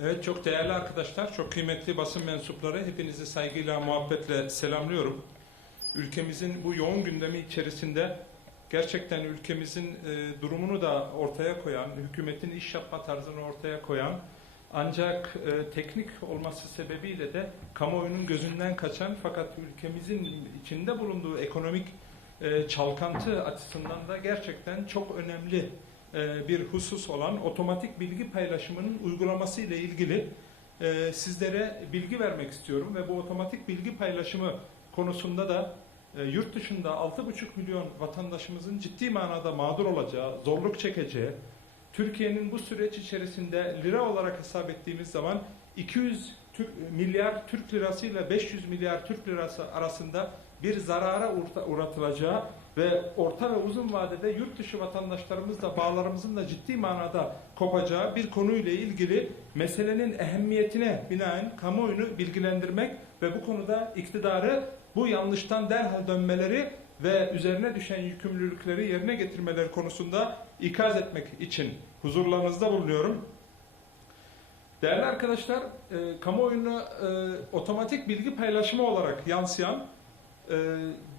Evet çok değerli arkadaşlar, çok kıymetli basın mensupları hepinizi saygıyla, muhabbetle selamlıyorum. Ülkemizin bu yoğun gündemi içerisinde gerçekten ülkemizin e, durumunu da ortaya koyan, hükümetin iş yapma tarzını ortaya koyan ancak e, teknik olması sebebiyle de kamuoyunun gözünden kaçan fakat ülkemizin içinde bulunduğu ekonomik e, çalkantı açısından da gerçekten çok önemli e, bir husus olan otomatik bilgi paylaşımının uygulaması ile ilgili e, sizlere bilgi vermek istiyorum ve bu otomatik bilgi paylaşımı konusunda da e, yurt dışında 6,5 milyon vatandaşımızın ciddi manada mağdur olacağı, zorluk çekeceği, Türkiye'nin bu süreç içerisinde lira olarak hesap ettiğimiz zaman 200 Türk, milyar Türk lirası ile 500 milyar Türk lirası arasında bir zarara uğra- uğratılacağı ve orta ve uzun vadede yurt dışı vatandaşlarımızla bağlarımızın da ciddi manada kopacağı bir konuyla ilgili meselenin ehemmiyetine binaen kamuoyunu bilgilendirmek ve bu konuda iktidarı bu yanlıştan derhal dönmeleri ve üzerine düşen yükümlülükleri yerine getirmeleri konusunda ikaz etmek için huzurlarınızda bulunuyorum. Değerli arkadaşlar, e, kamuoyuna e, otomatik bilgi paylaşımı olarak yansıyan e,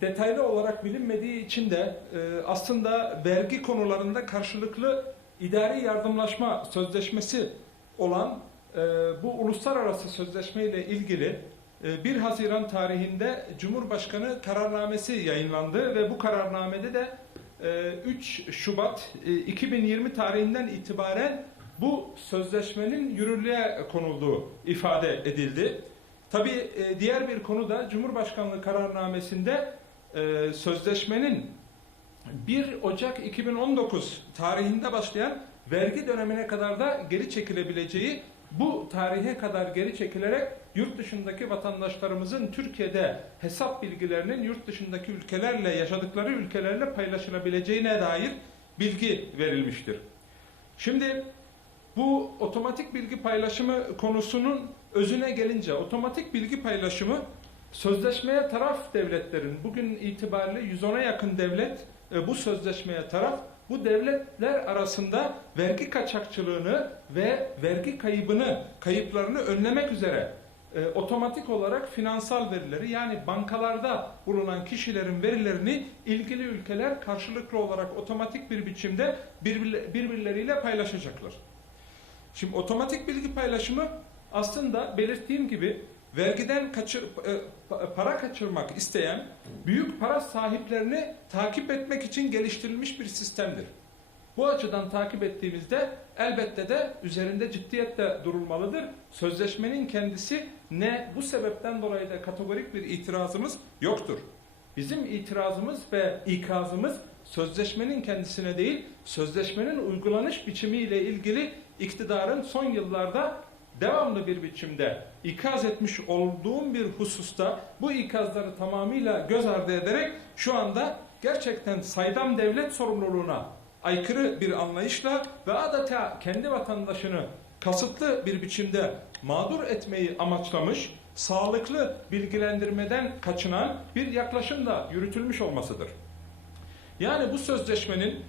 detaylı olarak bilinmediği için de e, aslında vergi konularında karşılıklı idari yardımlaşma sözleşmesi olan e, bu uluslararası sözleşme ile ilgili e, 1 Haziran tarihinde Cumhurbaşkanı kararnamesi yayınlandı ve bu kararnamede de e, 3 Şubat e, 2020 tarihinden itibaren bu sözleşmenin yürürlüğe konulduğu ifade edildi. Tabii e, diğer bir konu da Cumhurbaşkanlığı kararnamesinde e, sözleşmenin 1 Ocak 2019 tarihinde başlayan vergi dönemine kadar da geri çekilebileceği bu tarihe kadar geri çekilerek yurt dışındaki vatandaşlarımızın Türkiye'de hesap bilgilerinin yurt dışındaki ülkelerle yaşadıkları ülkelerle paylaşılabileceğine dair bilgi verilmiştir. Şimdi bu otomatik bilgi paylaşımı konusunun özüne gelince otomatik bilgi paylaşımı sözleşmeye taraf devletlerin bugün itibariyle 110'a yakın devlet e, bu sözleşmeye taraf bu devletler arasında vergi kaçakçılığını ve vergi kaybını kayıplarını önlemek üzere e, otomatik olarak finansal verileri yani bankalarda bulunan kişilerin verilerini ilgili ülkeler karşılıklı olarak otomatik bir biçimde birbirle- birbirleriyle paylaşacaklar. Şimdi otomatik bilgi paylaşımı aslında belirttiğim gibi vergiden kaçır, e, pa- para kaçırmak isteyen büyük para sahiplerini takip etmek için geliştirilmiş bir sistemdir. Bu açıdan takip ettiğimizde elbette de üzerinde ciddiyetle durulmalıdır. Sözleşmenin kendisi ne bu sebepten dolayı da kategorik bir itirazımız yoktur. Bizim itirazımız ve ikazımız sözleşmenin kendisine değil, sözleşmenin uygulanış biçimiyle ilgili iktidarın son yıllarda devamlı bir biçimde ikaz etmiş olduğum bir hususta bu ikazları tamamıyla göz ardı ederek şu anda gerçekten saydam devlet sorumluluğuna aykırı bir anlayışla ve adeta kendi vatandaşını kasıtlı bir biçimde mağdur etmeyi amaçlamış, sağlıklı bilgilendirmeden kaçınan bir yaklaşım da yürütülmüş olmasıdır. Yani bu sözleşmenin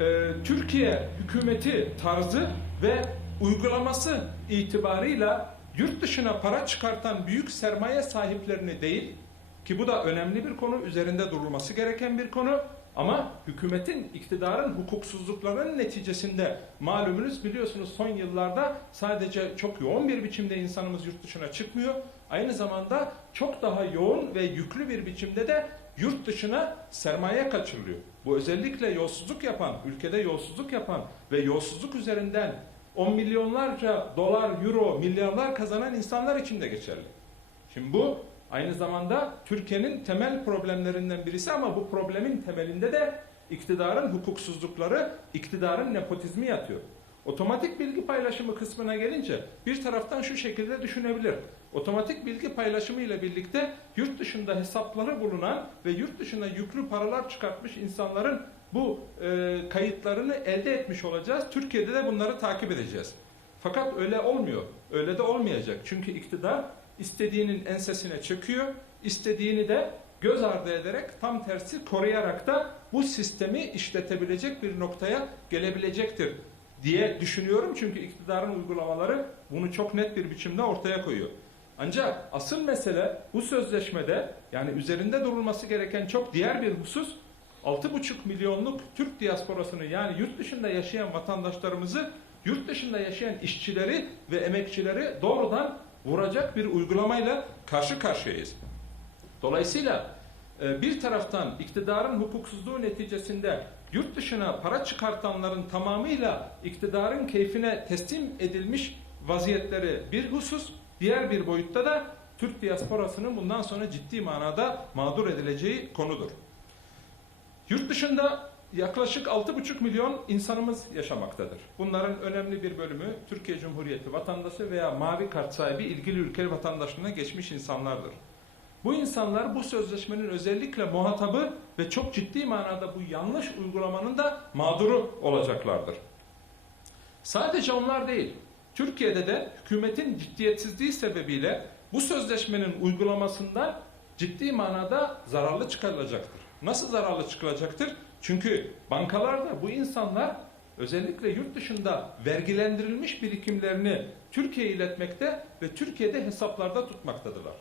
e, Türkiye hükümeti tarzı ve uygulaması itibarıyla yurt dışına para çıkartan büyük sermaye sahiplerini değil ki bu da önemli bir konu, üzerinde durulması gereken bir konu ama hükümetin, iktidarın hukuksuzluklarının neticesinde malumunuz biliyorsunuz son yıllarda sadece çok yoğun bir biçimde insanımız yurt dışına çıkmıyor. Aynı zamanda çok daha yoğun ve yüklü bir biçimde de yurt dışına sermaye kaçırılıyor. Bu özellikle yolsuzluk yapan, ülkede yolsuzluk yapan ve yolsuzluk üzerinden on milyonlarca dolar, euro, milyarlar kazanan insanlar için de geçerli. Şimdi bu aynı zamanda Türkiye'nin temel problemlerinden birisi ama bu problemin temelinde de iktidarın hukuksuzlukları, iktidarın nepotizmi yatıyor. Otomatik bilgi paylaşımı kısmına gelince bir taraftan şu şekilde düşünebilir. Otomatik bilgi paylaşımı ile birlikte yurt dışında hesapları bulunan ve yurt dışına yüklü paralar çıkartmış insanların bu e, kayıtlarını elde etmiş olacağız. Türkiye'de de bunları takip edeceğiz. Fakat öyle olmuyor. Öyle de olmayacak. Çünkü iktidar istediğinin ensesine çöküyor, istediğini de göz ardı ederek tam tersi koruyarak da bu sistemi işletebilecek bir noktaya gelebilecektir diye düşünüyorum çünkü iktidarın uygulamaları bunu çok net bir biçimde ortaya koyuyor. Ancak asıl mesele bu sözleşmede yani üzerinde durulması gereken çok diğer bir husus 6,5 milyonluk Türk diasporasını yani yurt dışında yaşayan vatandaşlarımızı yurt dışında yaşayan işçileri ve emekçileri doğrudan vuracak bir uygulamayla karşı karşıyayız. Dolayısıyla e, bir taraftan iktidarın hukuksuzluğu neticesinde yurt dışına para çıkartanların tamamıyla iktidarın keyfine teslim edilmiş vaziyetleri bir husus, diğer bir boyutta da Türk diasporasının bundan sonra ciddi manada mağdur edileceği konudur. Yurt dışında yaklaşık 6,5 milyon insanımız yaşamaktadır. Bunların önemli bir bölümü Türkiye Cumhuriyeti vatandaşı veya mavi kart sahibi ilgili ülke vatandaşlığına geçmiş insanlardır. Bu insanlar bu sözleşmenin özellikle muhatabı ve çok ciddi manada bu yanlış uygulamanın da mağduru olacaklardır. Sadece onlar değil, Türkiye'de de hükümetin ciddiyetsizliği sebebiyle bu sözleşmenin uygulamasından ciddi manada zararlı çıkarılacaktır. Nasıl zararlı çıkılacaktır? Çünkü bankalarda bu insanlar özellikle yurt dışında vergilendirilmiş birikimlerini Türkiye'ye iletmekte ve Türkiye'de hesaplarda tutmaktadırlar.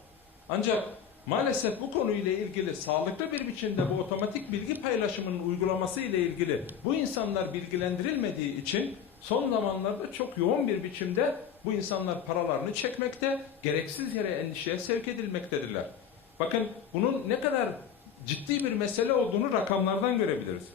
Ancak maalesef bu konuyla ilgili sağlıklı bir biçimde bu otomatik bilgi paylaşımının uygulaması ile ilgili bu insanlar bilgilendirilmediği için son zamanlarda çok yoğun bir biçimde bu insanlar paralarını çekmekte, gereksiz yere endişeye sevk edilmektedirler. Bakın bunun ne kadar ciddi bir mesele olduğunu rakamlardan görebiliriz.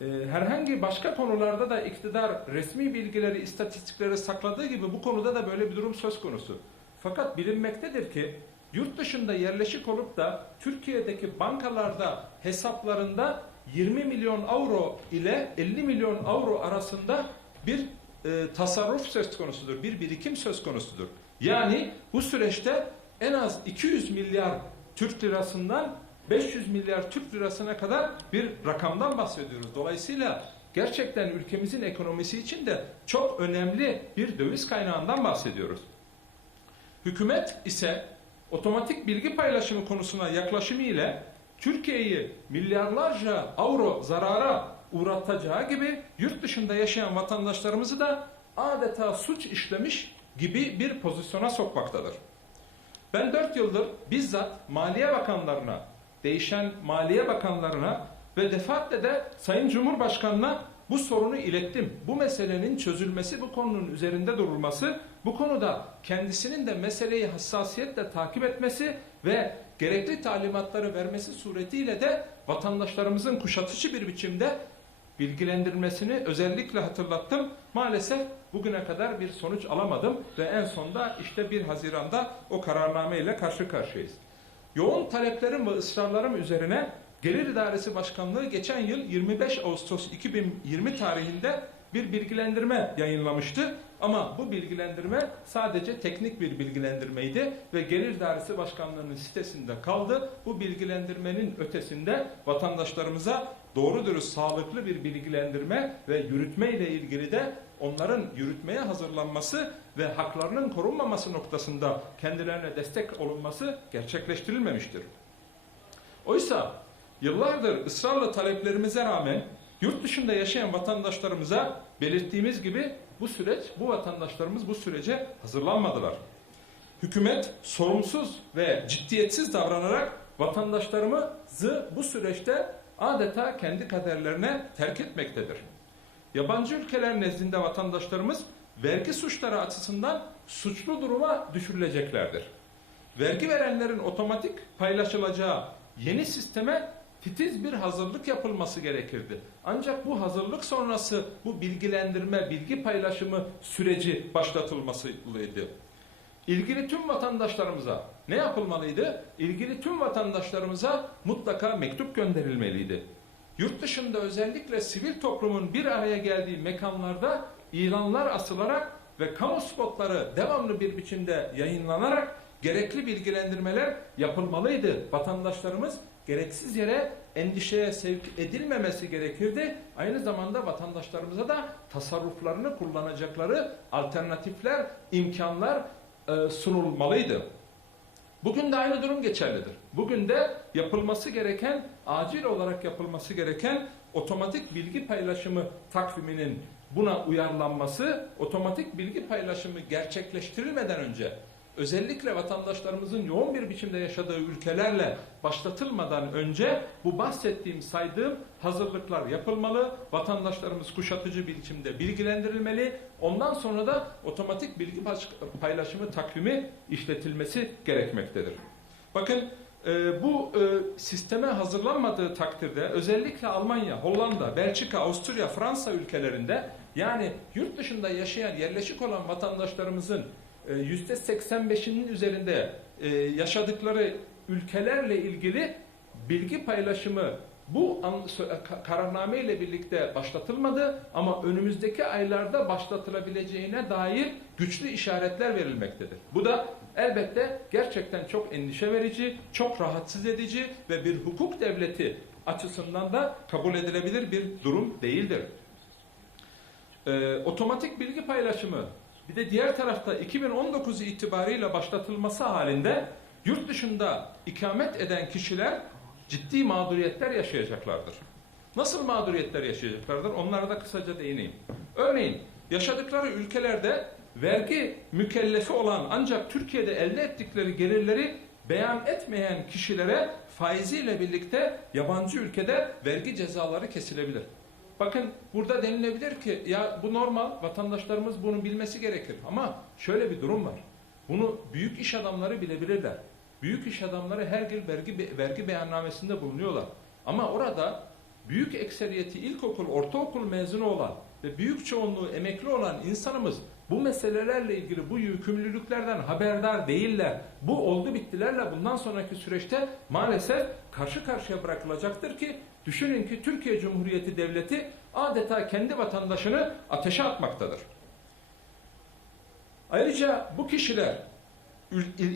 Ee, herhangi başka konularda da iktidar resmi bilgileri, istatistikleri sakladığı gibi bu konuda da böyle bir durum söz konusu. Fakat bilinmektedir ki yurt dışında yerleşik olup da Türkiye'deki bankalarda hesaplarında 20 milyon avro ile 50 milyon avro arasında bir e, tasarruf söz konusudur, bir birikim söz konusudur. Yani bu süreçte en az 200 milyar Türk lirasından 500 milyar Türk lirasına kadar bir rakamdan bahsediyoruz. Dolayısıyla gerçekten ülkemizin ekonomisi için de çok önemli bir döviz kaynağından bahsediyoruz. Hükümet ise otomatik bilgi paylaşımı konusuna yaklaşımı ile Türkiye'yi milyarlarca avro zarara uğratacağı gibi yurt dışında yaşayan vatandaşlarımızı da adeta suç işlemiş gibi bir pozisyona sokmaktadır. Ben 4 yıldır bizzat Maliye Bakanlarına, değişen Maliye Bakanlarına ve defaatle de Sayın Cumhurbaşkanı'na bu sorunu ilettim. Bu meselenin çözülmesi, bu konunun üzerinde durulması, bu konuda kendisinin de meseleyi hassasiyetle takip etmesi ve gerekli talimatları vermesi suretiyle de vatandaşlarımızın kuşatıcı bir biçimde bilgilendirmesini özellikle hatırlattım. Maalesef bugüne kadar bir sonuç alamadım ve en sonda işte 1 Haziran'da o kararname ile karşı karşıyayız. Yoğun taleplerim ve ısrarlarım üzerine Gelir İdaresi Başkanlığı geçen yıl 25 Ağustos 2020 tarihinde bir bilgilendirme yayınlamıştı. Ama bu bilgilendirme sadece teknik bir bilgilendirmeydi ve Gelir İdaresi Başkanlığı'nın sitesinde kaldı. Bu bilgilendirmenin ötesinde vatandaşlarımıza doğru dürüst sağlıklı bir bilgilendirme ve yürütme ile ilgili de onların yürütmeye hazırlanması ve haklarının korunmaması noktasında kendilerine destek olunması gerçekleştirilmemiştir. Oysa yıllardır ısrarla taleplerimize rağmen yurt dışında yaşayan vatandaşlarımıza belirttiğimiz gibi bu süreç, bu vatandaşlarımız bu sürece hazırlanmadılar. Hükümet sorumsuz ve ciddiyetsiz davranarak vatandaşlarımızı bu süreçte adeta kendi kaderlerine terk etmektedir. Yabancı ülkeler nezdinde vatandaşlarımız vergi suçları açısından suçlu duruma düşürüleceklerdir. Vergi verenlerin otomatik paylaşılacağı yeni sisteme titiz bir hazırlık yapılması gerekirdi. Ancak bu hazırlık sonrası bu bilgilendirme, bilgi paylaşımı süreci başlatılmasıydı. İlgili tüm vatandaşlarımıza ne yapılmalıydı? İlgili tüm vatandaşlarımıza mutlaka mektup gönderilmeliydi. Yurt dışında özellikle sivil toplumun bir araya geldiği mekanlarda ilanlar asılarak ve kamu spotları devamlı bir biçimde yayınlanarak gerekli bilgilendirmeler yapılmalıydı. Vatandaşlarımız gereksiz yere endişeye sevk edilmemesi gerekirdi. Aynı zamanda vatandaşlarımıza da tasarruflarını kullanacakları alternatifler, imkanlar e, sunulmalıydı. Bugün de aynı durum geçerlidir. Bugün de yapılması gereken, acil olarak yapılması gereken otomatik bilgi paylaşımı takviminin buna uyarlanması otomatik bilgi paylaşımı gerçekleştirilmeden önce özellikle vatandaşlarımızın yoğun bir biçimde yaşadığı ülkelerle başlatılmadan önce bu bahsettiğim saydığım hazırlıklar yapılmalı. Vatandaşlarımız kuşatıcı bir biçimde bilgilendirilmeli. Ondan sonra da otomatik bilgi paylaşımı takvimi işletilmesi gerekmektedir. Bakın e, bu e, sisteme hazırlanmadığı takdirde özellikle Almanya, Hollanda, Belçika, Avusturya, Fransa ülkelerinde yani yurt dışında yaşayan, yerleşik olan vatandaşlarımızın e, yüzde 85'inin üzerinde e, yaşadıkları ülkelerle ilgili bilgi paylaşımı bu ka- kararname ile birlikte başlatılmadı ama önümüzdeki aylarda başlatılabileceğine dair güçlü işaretler verilmektedir. Bu da elbette gerçekten çok endişe verici, çok rahatsız edici ve bir hukuk devleti açısından da kabul edilebilir bir durum değildir. Ee, otomatik bilgi paylaşımı bir de diğer tarafta 2019 itibariyle başlatılması halinde yurt dışında ikamet eden kişiler ciddi mağduriyetler yaşayacaklardır. Nasıl mağduriyetler yaşayacaklardır? Onlara da kısaca değineyim. Örneğin yaşadıkları ülkelerde vergi mükellefi olan ancak Türkiye'de elde ettikleri gelirleri beyan etmeyen kişilere faiziyle birlikte yabancı ülkede vergi cezaları kesilebilir. Bakın burada denilebilir ki ya bu normal vatandaşlarımız bunu bilmesi gerekir ama şöyle bir durum var. Bunu büyük iş adamları bilebilirler. Büyük iş adamları her yıl vergi vergi beyannamesinde bulunuyorlar. Ama orada büyük ekseriyeti ilkokul, ortaokul mezunu olan ve büyük çoğunluğu emekli olan insanımız bu meselelerle ilgili bu yükümlülüklerden haberdar değiller. Bu oldu bittilerle bundan sonraki süreçte maalesef karşı karşıya bırakılacaktır ki düşünün ki Türkiye Cumhuriyeti Devleti adeta kendi vatandaşını ateşe atmaktadır. Ayrıca bu kişiler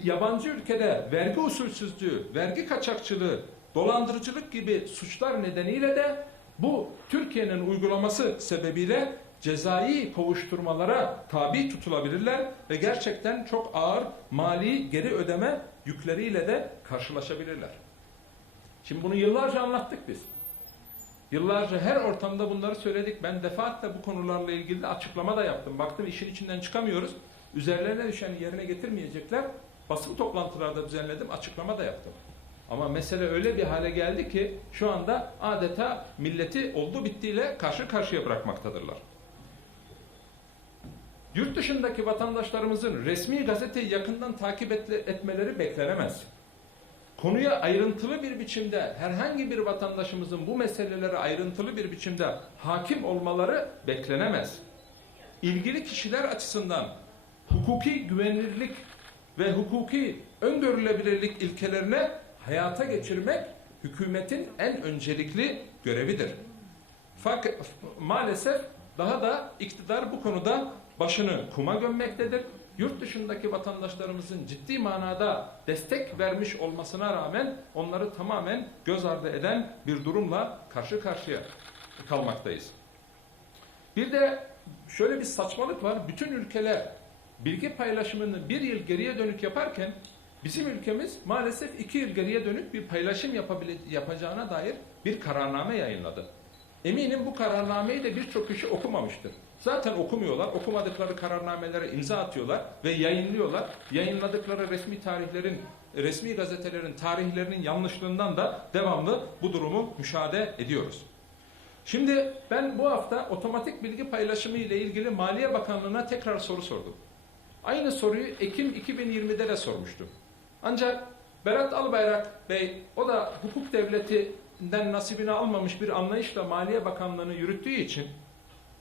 yabancı ülkede vergi usulsüzlüğü, vergi kaçakçılığı, dolandırıcılık gibi suçlar nedeniyle de bu Türkiye'nin uygulaması sebebiyle cezai kovuşturmalara tabi tutulabilirler ve gerçekten çok ağır mali geri ödeme yükleriyle de karşılaşabilirler. Şimdi bunu yıllarca anlattık biz. Yıllarca her ortamda bunları söyledik. Ben defaatle bu konularla ilgili de açıklama da yaptım. Baktım işin içinden çıkamıyoruz. Üzerlerine düşen yerine getirmeyecekler. Basın toplantılarda düzenledim, açıklama da yaptım. Ama mesele öyle bir hale geldi ki şu anda adeta milleti oldu bittiyle karşı karşıya bırakmaktadırlar. Yurt dışındaki vatandaşlarımızın resmi gazeteyi yakından takip etmeleri beklenemez. Konuya ayrıntılı bir biçimde herhangi bir vatandaşımızın bu meselelere ayrıntılı bir biçimde hakim olmaları beklenemez. İlgili kişiler açısından hukuki güvenilirlik ve hukuki öngörülebilirlik ilkelerine hayata geçirmek hükümetin en öncelikli görevidir. Fakat maalesef daha da iktidar bu konuda başını kuma gömmektedir. Yurt dışındaki vatandaşlarımızın ciddi manada destek vermiş olmasına rağmen onları tamamen göz ardı eden bir durumla karşı karşıya kalmaktayız. Bir de şöyle bir saçmalık var. Bütün ülkeler bilgi paylaşımını bir yıl geriye dönük yaparken bizim ülkemiz maalesef iki yıl geriye dönük bir paylaşım yapacağına dair bir kararname yayınladı. Eminim bu kararnameyi de birçok kişi okumamıştır. Zaten okumuyorlar. Okumadıkları kararnamelere imza atıyorlar ve yayınlıyorlar. Yayınladıkları resmi tarihlerin, resmi gazetelerin tarihlerinin yanlışlığından da devamlı bu durumu müşahede ediyoruz. Şimdi ben bu hafta otomatik bilgi paylaşımı ile ilgili Maliye Bakanlığı'na tekrar soru sordum. Aynı soruyu Ekim 2020'de de sormuştum. Ancak Berat Albayrak Bey o da hukuk devletinden nasibini almamış bir anlayışla Maliye Bakanlığı'nı yürüttüğü için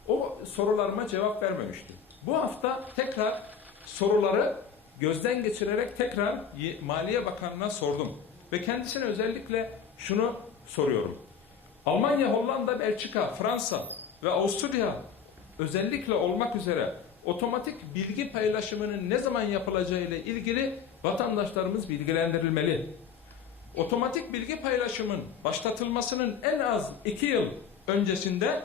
o sorularıma cevap vermemişti. Bu hafta tekrar soruları gözden geçirerek tekrar Maliye Bakanı'na sordum. Ve kendisine özellikle şunu soruyorum. Almanya, Hollanda, Belçika, Fransa ve Avusturya özellikle olmak üzere otomatik bilgi paylaşımının ne zaman yapılacağı ile ilgili vatandaşlarımız bilgilendirilmeli. Otomatik bilgi paylaşımın başlatılmasının en az iki yıl öncesinde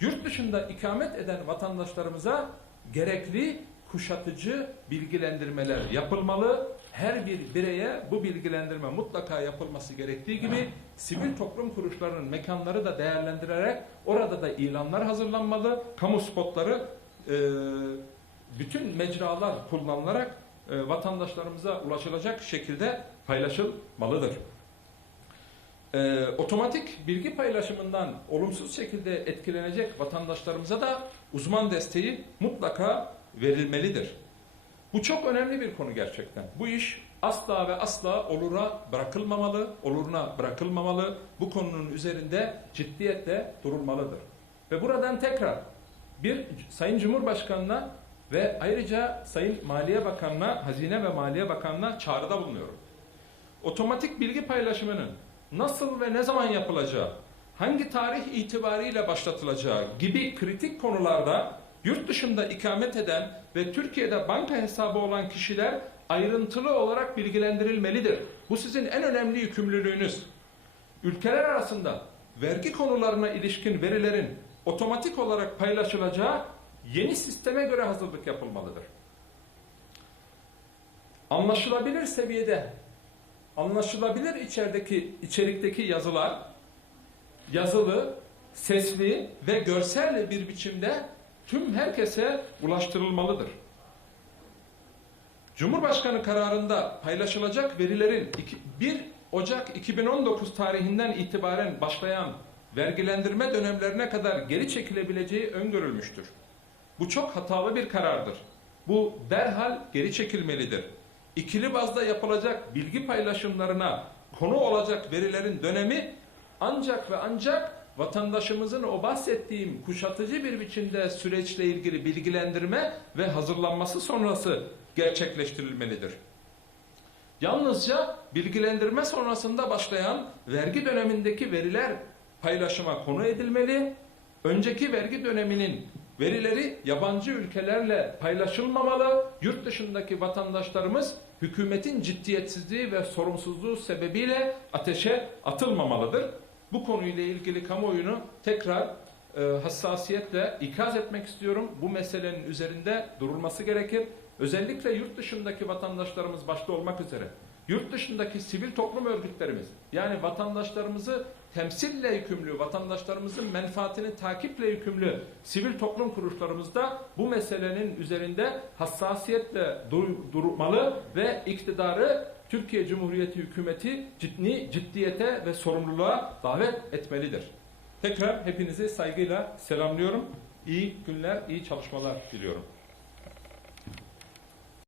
yurt dışında ikamet eden vatandaşlarımıza gerekli kuşatıcı bilgilendirmeler yapılmalı. Her bir bireye bu bilgilendirme mutlaka yapılması gerektiği gibi sivil toplum kuruluşlarının mekanları da değerlendirerek orada da ilanlar hazırlanmalı. Kamu spotları e, bütün mecralar kullanılarak e, vatandaşlarımıza ulaşılacak şekilde paylaşılmalıdır. E, otomatik bilgi paylaşımından olumsuz şekilde etkilenecek vatandaşlarımıza da uzman desteği mutlaka verilmelidir. Bu çok önemli bir konu gerçekten. Bu iş asla ve asla olura bırakılmamalı, oluruna bırakılmamalı. Bu konunun üzerinde ciddiyetle durulmalıdır. Ve buradan tekrar bir Sayın Cumhurbaşkanı'na ve ayrıca Sayın Maliye Bakanı'na, Hazine ve Maliye Bakanı'na çağrıda bulunuyorum. Otomatik bilgi paylaşımının nasıl ve ne zaman yapılacağı, hangi tarih itibariyle başlatılacağı gibi kritik konularda yurt dışında ikamet eden ve Türkiye'de banka hesabı olan kişiler ayrıntılı olarak bilgilendirilmelidir. Bu sizin en önemli yükümlülüğünüz. Ülkeler arasında vergi konularına ilişkin verilerin otomatik olarak paylaşılacağı yeni sisteme göre hazırlık yapılmalıdır. Anlaşılabilir seviyede anlaşılabilir içerideki içerikteki yazılar yazılı, sesli ve görsel bir biçimde tüm herkese ulaştırılmalıdır. Cumhurbaşkanı kararında paylaşılacak verilerin iki- 1 Ocak 2019 tarihinden itibaren başlayan vergilendirme dönemlerine kadar geri çekilebileceği öngörülmüştür. Bu çok hatalı bir karardır. Bu derhal geri çekilmelidir. İkili bazda yapılacak bilgi paylaşımlarına konu olacak verilerin dönemi ancak ve ancak vatandaşımızın o bahsettiğim kuşatıcı bir biçimde süreçle ilgili bilgilendirme ve hazırlanması sonrası gerçekleştirilmelidir. Yalnızca bilgilendirme sonrasında başlayan vergi dönemindeki veriler paylaşıma konu edilmeli. Önceki vergi döneminin verileri yabancı ülkelerle paylaşılmamalı. Yurt dışındaki vatandaşlarımız hükümetin ciddiyetsizliği ve sorumsuzluğu sebebiyle ateşe atılmamalıdır. Bu konuyla ilgili kamuoyunu tekrar e, hassasiyetle ikaz etmek istiyorum. Bu meselenin üzerinde durulması gerekir. Özellikle yurt dışındaki vatandaşlarımız başta olmak üzere yurt dışındaki sivil toplum örgütlerimiz yani vatandaşlarımızı temsille yükümlü, vatandaşlarımızın menfaatini takiple yükümlü sivil toplum kuruluşlarımız da bu meselenin üzerinde hassasiyetle dur- durmalı ve iktidarı Türkiye Cumhuriyeti hükümeti ciddi ciddiyete ve sorumluluğa davet etmelidir. Tekrar hepinizi saygıyla selamlıyorum. İyi günler, iyi çalışmalar diliyorum.